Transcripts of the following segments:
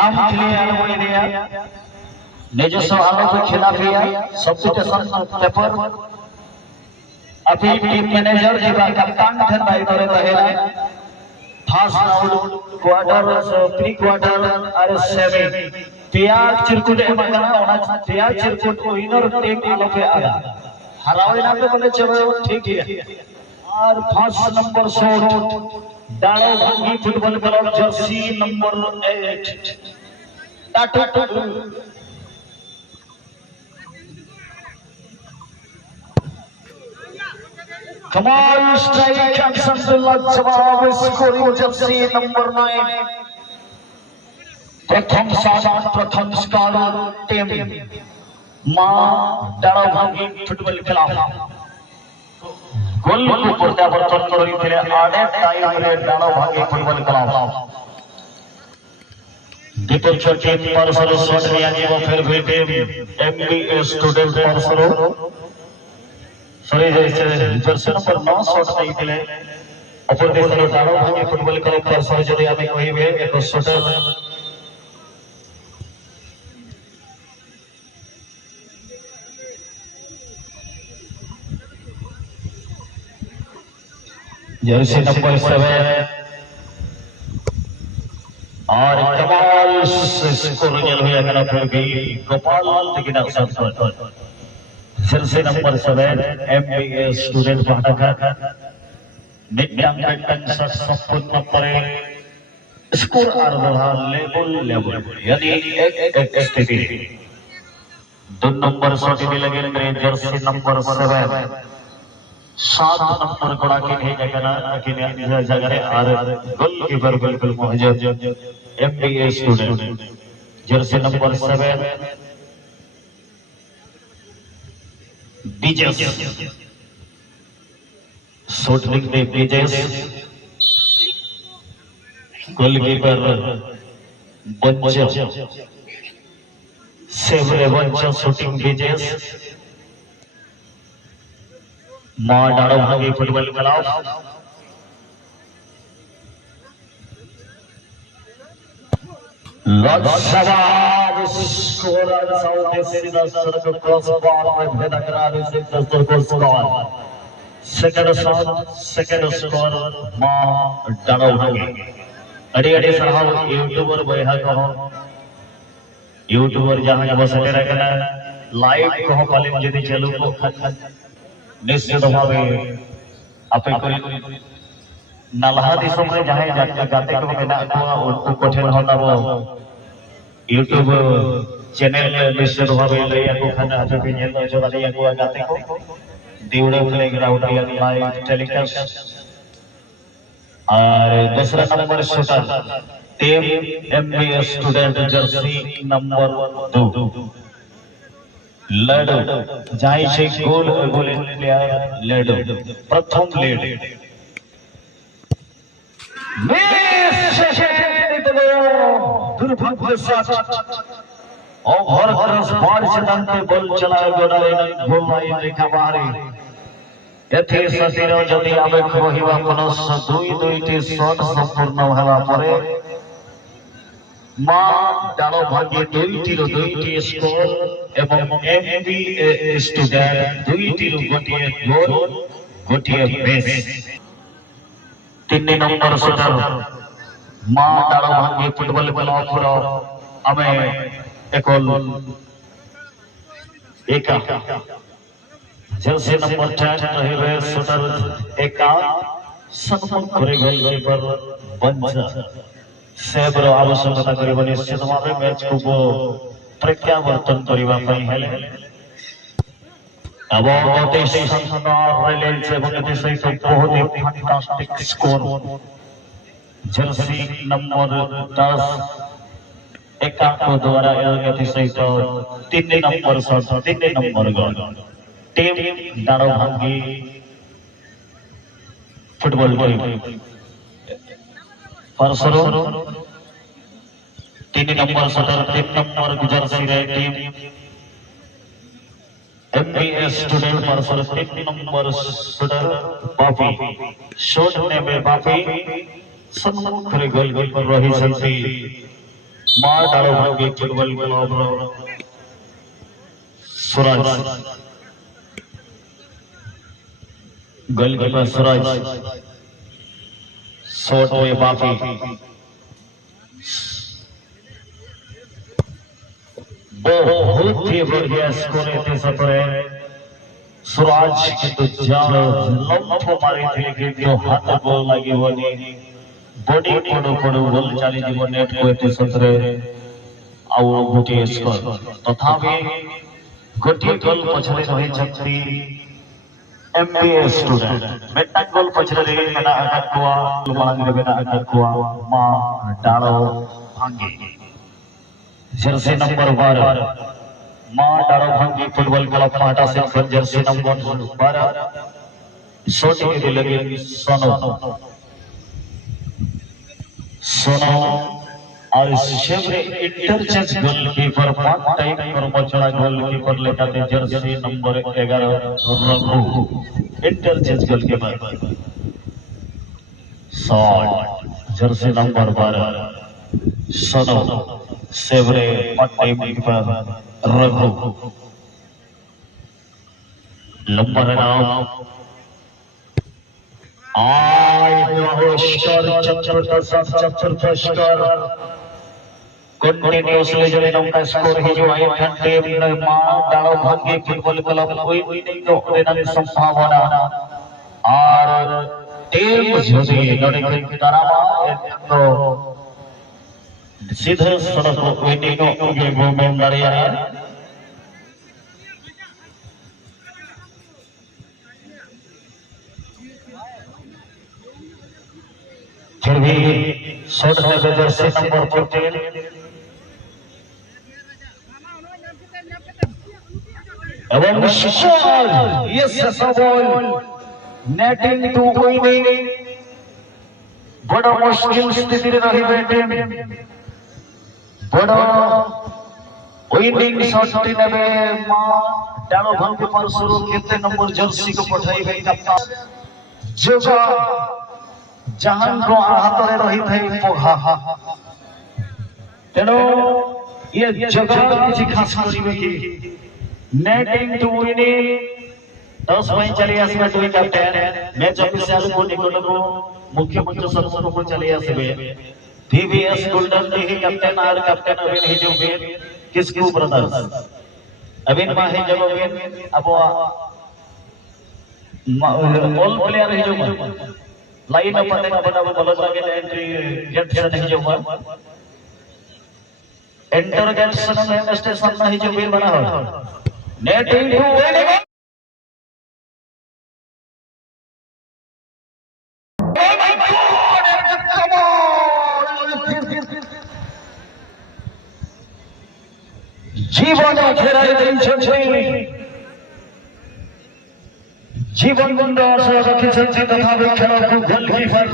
घाम खिले आलोय दिया নিজস্ব আলোকে খিলাফিয়া substitution paper appeal team manager जीवा कप्तान ठन भाई करे रहेला fast round quarter pre quarter और सेमी पियार चिरकुट एमगना ओना पियार चिरकुट विनर टीम आलोके आला हरावेना पे बोले चलो ठीक है और फर्स्ट नंबर शॉट डालो भांगी फुटबॉल क्लब जर्सी नंबर 8 टाटू कमाल स्ट्राइक and Samsullah जवाब स्कोरिंग जर्सी नंबर 9 प्रथम साधारण प्रथम स्कोरर टीम मां डालो भांगी फुटबॉल क्लब गोल को प्रत्यावर्तन करिथिले आडे टाइम रे डालो भांगी फुटबॉल क्लब विपक्ष टीम परसरो शॉट लिया जीवो फिर भी टीम एमबीए स्टूडेंट परसरो सॉरी जर्सी नंबर 9 शॉट नहीं दिले अपर देशर डालो भांगी फुटबॉल क्लब परसरो जदि आमे कहिबे एक शॉटर जर्सी नंबर 7 और कमाल स्कोर जल हुआ कना फिर भी गोपाल लेकिन अक्सर जर्सी नंबर 7 एमबीए स्टूडेंट भाटका नित्यांग टंग संपूर्ण परे स्कोर और लेवल यानी एक स्थिति 2 नंबर शॉट भी लगे जर्सी नंबर 7 7 नंबर कोड़ा के नहीं जगना कि जगरे और गोलकीपर बिल्कुल मौजूद एमबीए स्टूडेंट जर्सी नंबर 7 बीजेस शॉट लिखने बीजेस गोलकीपर बंचो सेवरे बंचो शूटिंग बीजेस मां डालो भांगी फुटबॉल क्लब लाजवाब स्कोर साउथ सीधा सड़क क्रॉस बार में भेद करा रिसीव दस्तर को स्कोर सेकंड स्कोर मां डालो भांगी अड़ी अड़ी सराव यूट्यूबर बयहा कहो यूट्यूबर जहां बसले रखना लाइव कहो पालिम जदी चलू को निश्चित भाव आपे नलहा दिसम में जहां गाते को मेना को उनको कठिन होता वो यूट्यूब चैनल निश्चित भाव ले को खाना आपे भी नेल जो वाले को गाते को दीवड़े प्लेग्राउंड या लाइव टेलीकास्ट और दूसरा number shooter team MBA student jersey number 2 लडो जाई छे गोल प्लेयर लडो प्रथम लीड दुर्भाग्य साथ ओवर क्रॉस बार चलते बॉल चलाए गोडाले गोल लाइन रेखा बाहरी एथे सतीर जदि आमे कहिबा पुनः 2 टी शॉट संपूर्ण होला परे मां डालो भाग्य 2 टी स्कोर एवं एमबीए स्टूडेंट 2 टी गोटिए गोल गोटिए बेस 3 नंबर शूटर मां डालो भाग्य फुटबॉल क्लब रो आमे एकोल एका जर्सी नंबर 10 रहे शूटर एका सम्मान करे गोलकीपर बंचा सेबर आवश्यकता करिबो निश्चित भावे मैच को प्रत्यावर्तन करिबा पई हेले अब अति शानदार रिलीज एवं अति सही बहुत ही फैंटास्टिक स्कोर जर्सी नंबर 10 एका को द्वारा अति सही 3 number shot 3 number goal team डालो भांगी फुटबॉल टीम परसरो 3 नंबर शूटर 3 नंबर जर्सी रे टीम एमबीए स्टूडेंट परसरो 3 नंबर शूटर बापी शॉट ने में बापी सम्मुख रे गोल पर रही संती मां डालो भागे फुटबॉल क्लब सूरज गोलकीपर सूरज शॉट में बाकी बहुत ही बढ़िया स्कोर थे सतरे सूरज किंतु जान लंफ मारी थी लेकिन जो हाथ गोल लगी बनी बॉडी कोडो कोडो गोल चली जीव नेट को एते सतरे आउ गोटे स्कोर तथापि गोटे गोल पछरे रही छथि एमबीए स्टूडेंट मेटा गोल पछरे रही मेना आकार कोआ लुमांग रे मेना आकार कोआ मा डालो भांगी जर्सी नंबर 12 मां डालो भांगी फुटबॉल क्लब पाटा से जर्सी नंबर 12 सोटी के लगे सोनो और शेवरे इंटरचेंज गोलकीपर पार्ट टाइम कर्मचारी गोलकीपर लेकर जर्सी नंबर 11 रघु interchange goalkeeper shot jersey number 12 सोनो शेवरे पार्ट टाइम कीपर रघु लंबा नाम कंटिन्यूअसली जो नंबर स्कोर है जो आई घंटे में मां डालो भाग्य फुटबॉल क्लब कोई नहीं तो देने संभावना और टीम जोड़ी लड़े के तरामा तो सीधे सड़क विनिंग के मूवमेंट लड़े हैं फिर भी शॉट में जर्सी नंबर 14 एवं shot yes ball netting to winning बड़ा मुश्किल स्थिति रही टीम बड़ा विनिंग शॉट नेबे मां डालो भांगे पर शुरू केते नंबर जर्सी को पठाई गई कप्तान जोगा जहां को हाथ रे रही थई पोहा तेनो ये जगह किसी खास करिवे की नेटिंग टू विनिंग 10 पॉइंट चले आसबे टू कैप्टन मैच ऑफिशियल को निकट को मुख्य मंच सदस्य को चले आसबे टीवीएस गोल्डन टी कैप्टन और कैप्टन अविन ही जो वीर किसको ब्रदर्स अविन मा ही जो वीर अब ऑल प्लेयर ही जो लाइन अपन ने बड़ा बोला लगे एंट्री गेट से नहीं जो एंटर गेट से में स्टेशन नहीं जो वीर बना हो नेटिंग टू विनिंग जीवन फेराई देई छथि जीवन बंद आशा रखी छथि तथा खेल को गोलकीपर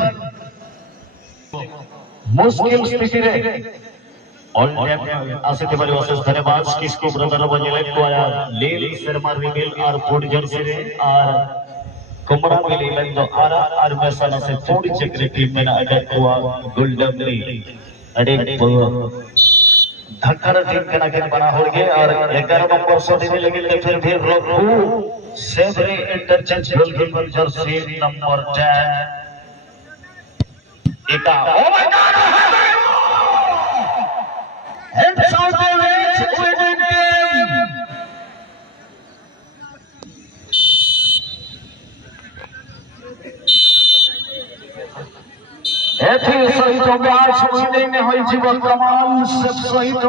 मुश्किल स्थिति रे ऑल टाइम आसित बारी अशेष धन्यवाद किसको ब्रदर बजले को आया लील शर्मा रिमिल और फूड जर्सी रे और कुमरा मिली लंदो आरा और मैसाना से फूड चक्र टीम में अटैक हुआ गोल्डन ली अड़े धक्कर टीम के ना बना हो गए और 11 नंबर से देने लगे फिर भी Raghu severe interchange goalkeeper Jersey number 10 एका oh my God heads of the match winning team एथि सहित मैच विनिंग होई जीव कमाल से सहित